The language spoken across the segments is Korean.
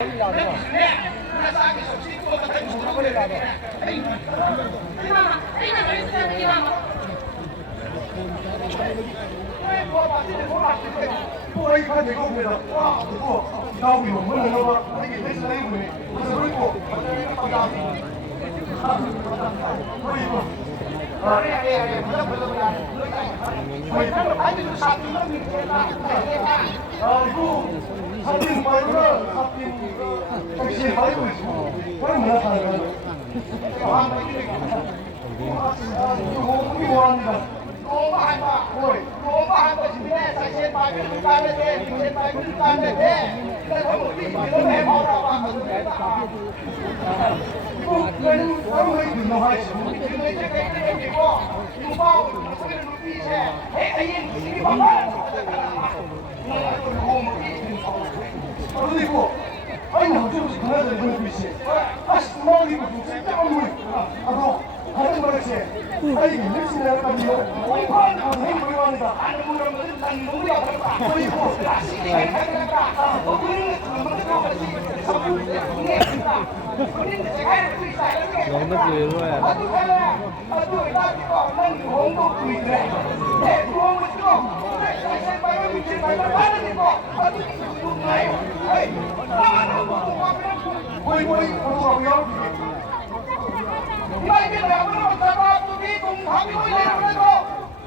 后来一看这个回来，哇，不过高有我那个那个没是那回，不是回过，好家伙，可以不？回看了还就是杀敌了，明天呐，이거 사진 파일을 사진 택시 파일을 왜 뭐야 하는 이거 뭐합니까? 너무 한다. 너무 한다. 지금에 사실 파일을 까는데 지금 파일을 까는데 내가 어디 이런 해 봐라. 이거 그냥 너무 힘들어 하시고 지금 이제 그렇게 되고 이거 소리를 높이지. 에이 이게 봐봐. 그리고 아니 어쩌고지 그나저나 이런 글씨 다시 도망이고 진짜 어머니 아도 하는 거지 아니 열심히 나가면요 공부하는 거 행복해합니다 아는 거라면 난 농구야 버렸다 그리고 다시 생각하니까 그런 거 그런 것이 선물 때문에 그런데 제가 할수 있다 이렇게 아도 그래 아도 나도 난 공부 부이래 내 공부 좀 사실 말을 믿지 말고 말을 믿고 아도 이거 나요 Quay không vào nhau Này cái này nó làm sao tôi đi cùng thằng với lên đây cô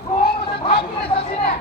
cô không có thằng với lên sao xin nè